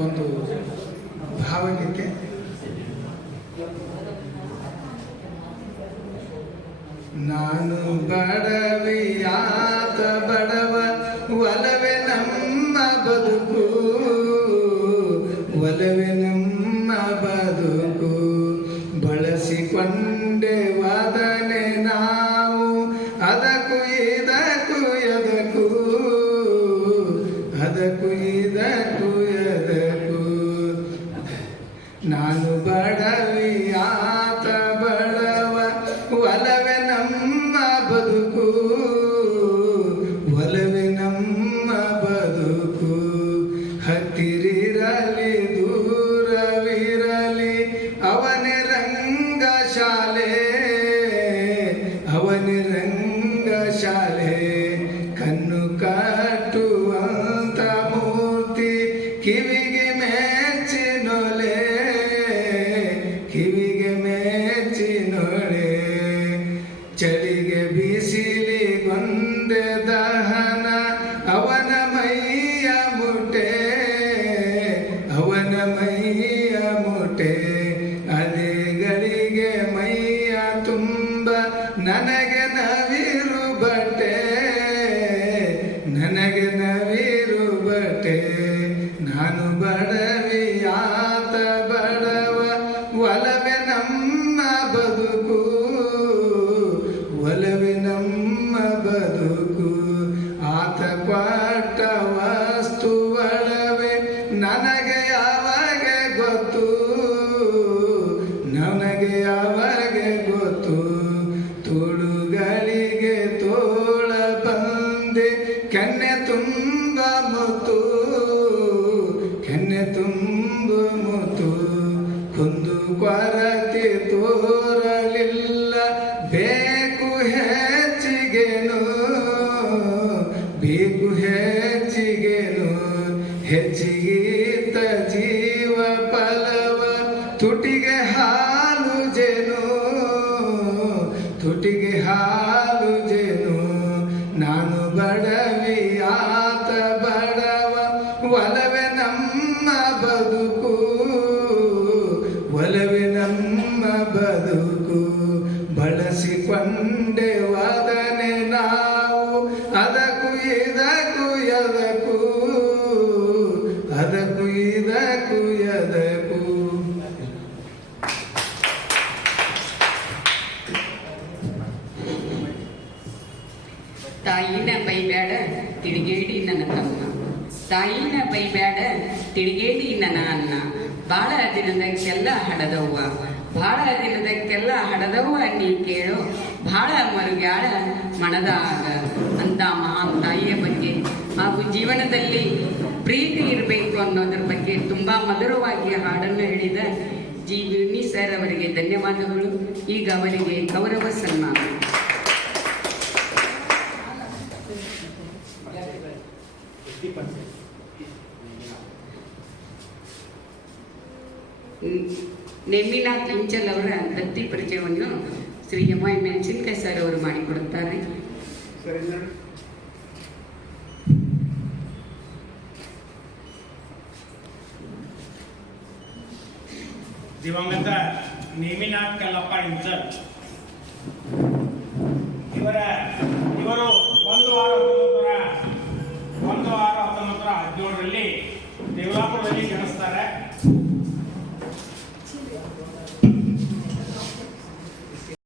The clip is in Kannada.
ಒಂದು ಭಾವಗೀತೆ ನಾನು ಬಡವಿಯಾತ ಬಡವ ಒಲವೆ ನಮ್ಮ ಬದುಕು ಒಲವೆ ನಮ್ಮ ಬದುಕು ಬಳಸಿಕೊಂಡೆ ಬದುಕು ಒಲವೆ ನಮ್ಮ ಬದುಕು, ಒಲವೆ ನಮ್ಮ ಬದುಕು. ಆತ ಕೊಟ್ಟ ವಸ್ತು ಒಳವೆ ನನಗೆ ಯಾವಾಗ ಗೊತ್ತು? ನನಗೆ ಯಾವಾಗ ಗೊತ್ತು? ತೋಳುಗಳಿಗೆ ತೋಳ ಬಂದೆ, ಕೆನ್ನೆ ತುಂಬ ಕೊರತೆ ತೋರಲಿಲ್ಲ. ಬಳಸಿಕೊಂಡೆ ವಾದನೆ ನಾವು. ಅದಕ್ಕೂ ಇದಕ್ಕೂ ಎದಕ್ಕೂ ಅದಕ್ಕೂ ಇದಕ್ಕೂ ಎದಕ್ಕೂ ತಾಯಿನ ಬೈಬ್ಯಾಡ, ತಿರುಗೇಡಿ ನನ್ನ ತಮ್ಮ. ತಾಯಿನ ಬೈಬ್ಯಾಡ, ತಿರುಗೇಡಿ ನನ್ನ ಅನ್ನ ಬಾಳ ದಿನದಕ್ಕೆಲ್ಲ ಹಡದವ್ವ ಬಾಳ ದಿನದಕ್ಕೆಲ್ಲ ಹಡದವ್ವ ಅಣ್ಣಿ ಕೇಳು. ಬಹಳ ಮರುಗ್ಯಾಳ ಮನದಾಗ ಅಂತ ಮಹಾನ್ ತಾಯಿಯ ಬಗ್ಗೆ. ಹಾಗೂ ಜೀವನದಲ್ಲಿ ಪ್ರೀತಿ ಇರಬೇಕು ಅನ್ನೋದ್ರ ಬಗ್ಗೆ ತುಂಬಾ ಮಧುರವಾಗಿ ಹಾಡನ್ನು ಹೇಳಿದ ಜಿ. ವಿನಿ ಸರ್ ಅವರಿಗೆ ಧನ್ಯವಾದಗಳು. ಈಗ ಅವರಿಗೆ ಗೌರವ ಸನ್ಮಾನ. ನೇಮಿನಾಥ್ ಇಂಚಲ್ ಅವರ ದತ್ತಿ ಪರಿಚಯವನ್ನು Shri M I Menasinkai sir ಅವರು ಮಾಡಿಕೊಡುತ್ತಾರೆ. ದಿವಂಗತ ನೇಮಿನಾಥ್ ಕಲ್ಲಪ್ಪ ಇಂಚಲ್ ಇವರ, ಇವರು ಒಂದು ವಾರ ಹತ್ತೊಂಬತ್ತರ ಒಂದು ವಾರ ಹತ್ತೊಂಬತ್ತರ ಹದಿನೇಳರಲ್ಲಿ ದೇವಲಾಪುರದಲ್ಲಿ ಜನಿಸ್ತಾರೆ.